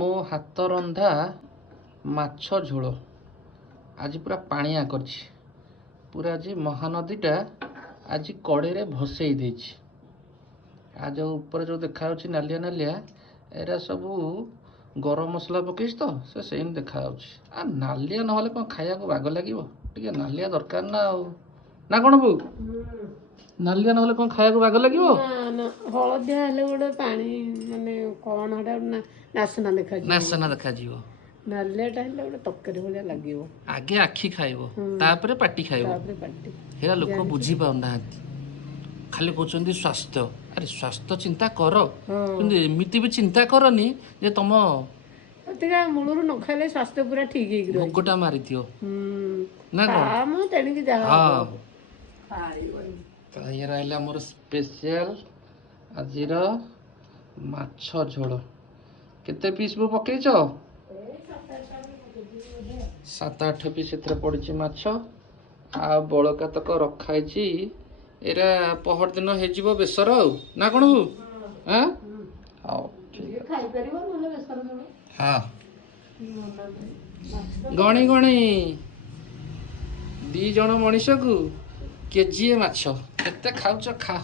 ମୋ ହାତ ରନ୍ଧା ମାଛ ଝୋଳ ଆଜି ପୁରା ପାଣିଆ କରିଛି। ପୁରା ଆଜି ମହାନଦୀଟା ଆଜି କଡ଼େଇରେ ଭସେଇ ଦେଇଛି। ଆଉ ଯେଉଁ ଉପରେ ଯେଉଁ ଦେଖାଯାଉଛି ନାଲିଆ ନାଲିଆ, ଏରା ସବୁ ଗରମ ମସଲା ପକେଇଛି ତ ସେ ସେମିତି ଦେଖାଯାଉଛି। ଆଉ ନାଲିଆ ନହେଲେ କ'ଣ ଖାଇବାକୁ ବାଗ ଲାଗିବ? ଟିକେ ନାଲିଆ ଦରକାର ନା ଆଉ, ନା କ'ଣ ବୋଉ? ନାଲିଆ ନହେଲେ କ'ଣ ଖାଇବାକୁ ବାଗ ଲାଗିବ? ହଳଦିଆ ହେଲେ ଗୋଟେ ପାଣି ମାନେ କ'ଣ ନାସନା ଦେଖାଯିବ। ନାସନା ଦେଖାଯିବ। ନାଲିଆଟା ହେଲେ ଗୋଟେ ତରକାରୀ ଭଳିଆ ଲାଗିବ। ଆଗେ ଆଖି ଖାଇବ, ତାପରେ ପାଟି ଖାଇବ। ହେରା ଲୋକ ବୁଝି ପାରୁନାହାନ୍ତି, ଖାଲି କହୁଛନ୍ତି ସ୍ୱାସ୍ଥ୍ୟ। ଆରେ ସ୍ୱାସ୍ଥ୍ୟ ଚିନ୍ତା କର, କିନ୍ତୁ ଏମିତି ବି ଚିନ୍ତା କରନି ଯେ ତମ ମୂଳରୁ ନ ଖାଇଲେ ସ୍ୱାସ୍ଥ୍ୟ ପୁରା ଠିକ ହେଇକି ରହିବ। ଭୋକଟା ମାରିଥିବ ନା କ'ଣ? ମୁଁ ତେଣିକି ଯାହା ତ ଇଏ ରହିଲା ମୋର ସ୍ପେଶିଆଲ ଆଜିର ମାଛ ଝୋଳ। କେତେ ପିସ୍ ବୋଉ ପକେଇଛ? 7-8 ପିସ୍ ଏଥିରେ ପଡ଼ିଛି ମାଛ। ଆଉ ବଳକା ତକ ରଖାହେଇଛି, ଏରା ପହରଦିନ ହେଇଯିବ ବେସର ଆଉ, ନା କ'ଣ ବୋଉ? ହଉ ହଁ। ଗଣି ଗଣି 2 ଜଣ ମଣିଷକୁ କେଜିଏ ମାଛ। କେତେ ଖାଉଛ ଖାଅ।